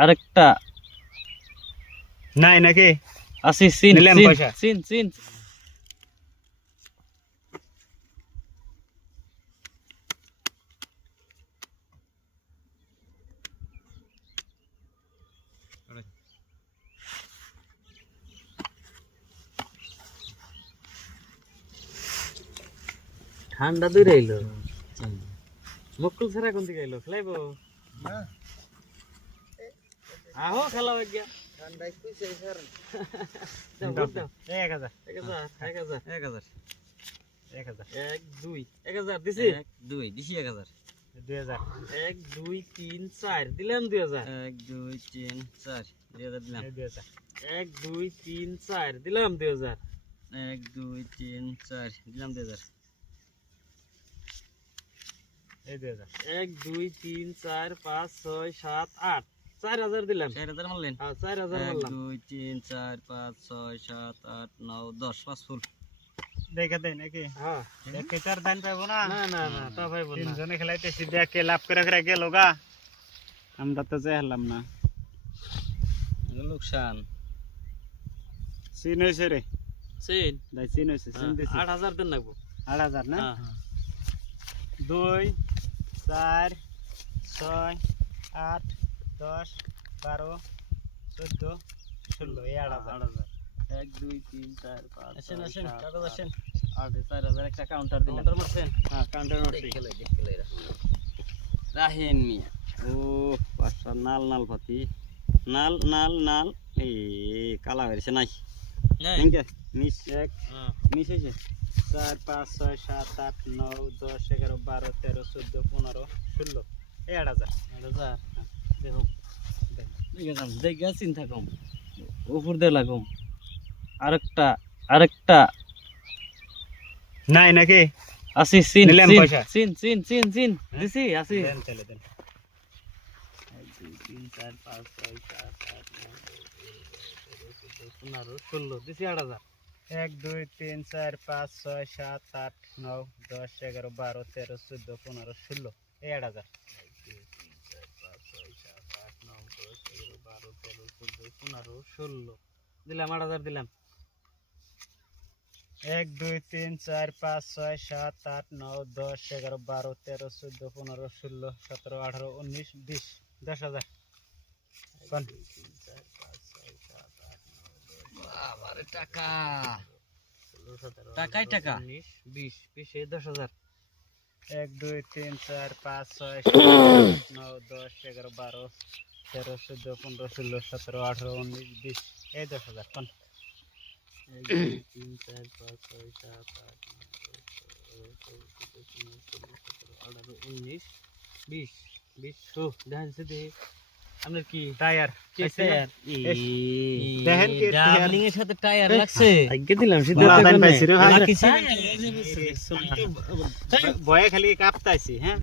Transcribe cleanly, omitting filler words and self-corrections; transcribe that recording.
আরেকটা নাই নাকি আসি সিন নিলাম সিন পয়সা। সিন সিন ঠান্ডা দূরে এলো মুকুল ছাড়া কোন দিকে এলো খেলাইবো আহো খেলা হয়ে গিয়া ঠান্ডায় কইছে স্যার দাও 1000 1000 1000 1 2 1000 দিছি 1 2 দিছি 1000 2000 1 2 3 4 দিলাম 2000 1 2 3 4 2000 দিলাম 2000 1 2 3 4 দিলাম 2000 1 2 3 4 দিলাম 2000 1 2 3 4 5 6 7 8 4000 দিলাম 4000 মারলেন হ্যাঁ 4000 মারলাম 1 2 3 4 5 6 7 8 9 10 পাঁচ ফুল দেখা দেয় নাকি হ্যাঁ দেখে চার দান পাবো না না না না তা পাইবো না তিনজনে খেলাইতেছি দেখে লাভ করে গেল গা আমরা তো যাই হলাম না লোকসান সিন হয়েছে রে সিন দাই সিন হয়েছে সিন দিছি 8000 দেন লাগবো 8000 না হ্যাঁ 2 4 6 8 10 12 14 16 এই 8000 1 2 3 4 5 আসেন আসেন কাগজ আসেন 4000 একটা কাউন্টার দিলেন কাউন্টার মারছেন হ্যাঁ কাউন্টার মারছি দেখলে রাহেন মিয়া ও পাঁচটা নাল নাল পাতি নাল নাল নাল এই কালা হয়েছে নাই নাকি মিস এক মিস হয়েছে 4 5 6 7 8 9 10 11 12 13 14 15 16 এই 8000 দেখো দেখা চিন্তা কম উপর দিয়ে লাগুম আরেকটা নাই নাকি আসি সিন নিলাম সিন পয়সা। সিন সিন সিন সিন দিছি আসি দেন চলে দেন 1 2 3 4 5 6 7 8 9 10 11 12 13 14 15 16 দিছি 8000 1 2 3 4 5 6 7 8 9 10 11 12 13 14 15 16 এই 8000 দিলাম 8000 দিলাম 1 2 3 4 5 6 7 8 9 10 11 12 13 14 15 16 17 18 19 20 10000 কোন বাবারে টাকা টাকাই টাকা 20 20 10000 1 2 3 4 5 6 7 9 10 11 12 13 14 15 16 17 18 19 20 এই 10000 কোন 1 2 3 4 5 6 7 8 9 10 11 12 13 14 15 16 17 18 19 20 20 ধান সে দে আপনার কি টায়ার টায়ার দেখেন কি ডাবলিং এর সাথে টায়ার লাগছে আগে দিলাম সিধা দান পাইছি রে ভাই বাকি বয়ে খালি কাঁপতাইছি হ্যাঁ